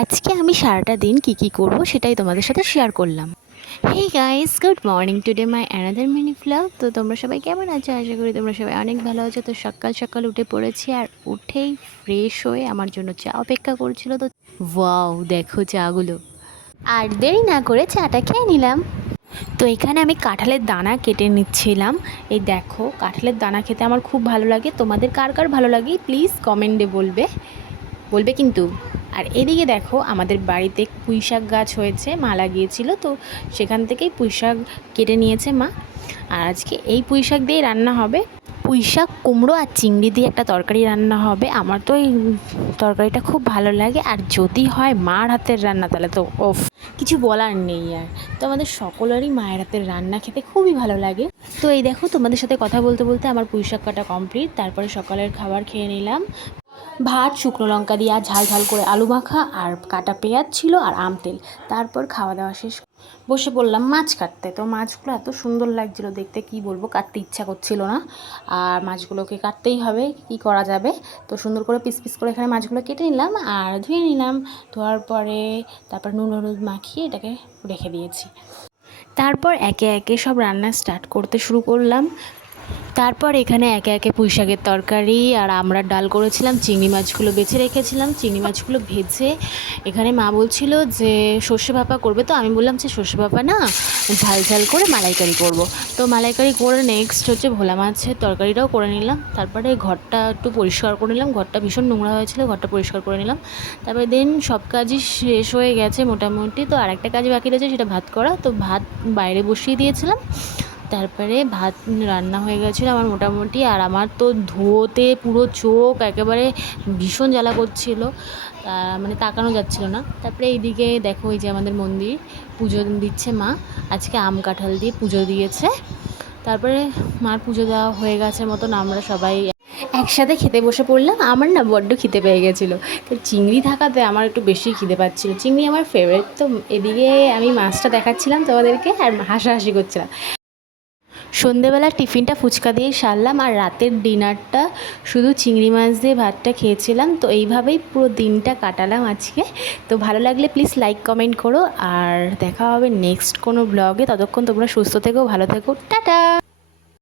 আজকে আমি সারাটা দিন কি কি করব সেটাই তোমাদের সাথে শেয়ার করলাম। Hey guys good morning today my another mini vlog তো তোমরা সবাই কেমন আছো? আশা করি তোমরা সবাই অনেক ভালো আছো। তো সকাল সকাল উঠে পড়েছি আর উঠেই ফ্রেশ হয়ে আমার জন্য চা অপেক্ষা করছিল। তো ওয়াও দেখো চাগুলো। আর দেরি না করে চাটা খেয়ে নিলাম। তো এখানে আমি কাঁঠালের দানা কেটে নিচ্ছিলাম। এই দেখো, কাঁঠালের দানা খেতে আমার খুব ভালো লাগে। তোমাদের কার কার ভালো লাগে প্লিজ কমেন্টে বলবে। বলবে কিন্তু। আর এদিকে দেখো আমাদের বাড়িতে পুঁই শাক গাছ হয়েছে মা লাগিয়েছিল তো সেখান থেকেই পুঁই শাক কেটে নিয়েছে মা। আর আজকে এই পুঁই শাক দিয়েই রান্না হবে। পুঁই শাক কুমড়ো আর চিংড়ি দিয়ে একটা তরকারি রান্না হবে। আমার তো এই তরকারিটা খুব ভালো লাগে। আর যদি হয় মার হাতের রান্না, তাহলে তো ওফ, কিছু বলার নেই আর। তো আমাদের সকলেরই মায়ের হাতের রান্না খেতে খুবই ভালো লাগে। তো এই দেখো তোমাদের সাথে কথা বলতে বলতে আমার পুঁই শাক কাটা কমপ্লিট তারপরে সকালের খাবার খেয়ে নিলাম। ভাত, শুকনো লঙ্কা দিয়ে আর ঝাল ঝাল করে আলু মাখা আর কাটা পেঁয়াজ ছিল আর আম তেল। তারপর খাওয়া দাওয়া শেষ বসে পড়লাম মাছ কাটতে। তো মাছগুলো এত সুন্দর লাগছিল দেখতে, কি বলব, কাটতে ইচ্ছা করছিল না। আর মাছগুলোকে কাটতেই হবে, কি করা যাবে? তো সুন্দর করে পিস পিস করে এখানে মাছগুলো কেটে নিলাম আর ধুয়ে নিলাম। ধোয়ার পরে তারপর নুন হলুদ মাখিয়ে এটাকে রেখে দিয়েছি। তারপর একে একে সব রান্না স্টার্ট করতে শুরু করলাম। তারপর এখানে একে একে পুঁই শাকের তরকারি আর আমরা ডাল করেছিলাম, চিংড়ি মাছগুলো বেছে রেখেছিলাম। চিংড়ি মাছগুলো ভেজে এখানে মা বলছিল যে, সর্ষে ভাপা করবে তো? আমি বললাম, যে সর্ষে ভাপা না, ঝাল ঝাল করে মালাইকারি করব। তো মালাইকারি করে নেক্সট হচ্ছে ভোলা মাছের তরকারিটাও করে নিলাম। তারপরে ঘরটা একটু পরিষ্কার করে নিলাম। ঘরটা ভীষণ নোংরা হয়েছিল, ঘরটা পরিষ্কার করে নিলাম। তারপরে দেন সব কাজই শেষ হয়ে গেছে মোটামুটি। তো আরেকটা কাজ বাকি রয়েছে, সেটা ভাত করা। তো ভাত বাইরে বসিয়ে দিয়েছিলাম। তারপরে ভাত রান্না হয়ে গেছিল আমার মোটামুটি, আর আমার তো ধোতে পুরো চোখ একেবারে ভীষণ জ্বালা করছিল মানে তাকানো যাচ্ছিল না। তারপরে এইদিকে দেখো এই যে আমাদের মন্দির, পুজো দিচ্ছে মা, আজকে আম কাঁঠাল দিয়ে পুজো দিয়েছে। তারপরে মার পুজো দেওয়া হয়ে গেছে মতন, আমরা সবাই একসাথে খেতে বসে পড়লাম। আমার না বড্ড খিদে পেয়ে গেছিল, তো চিংড়ি থাকাতে আমার একটু বেশি খিদে পাচ্ছিলো। চিংড়ি আমার ফেভারিট তো এদিকে আমি মাছটা দেখাচ্ছিলাম তোমাদেরকে, আর হাসাহাসি করছিলাম। সন্ধেবেলা টিফিনটা ফুচকা দিয়ে সারলাম আর রাতের ডিনারটা শুধু চিংড়ি মাছ দিয়ে ভাতটা খেয়েছিলাম। তো এইভাবেই পুরো দিনটা কাটালাম আজকে। তো ভালো লাগলে প্লিজ লাইক কমেন্ট করো। আর দেখা হবে নেক্সট কোনো ব্লগে ততক্ষণ তোমরা সুস্থ থেকো, ভালো থেকো। টাটা!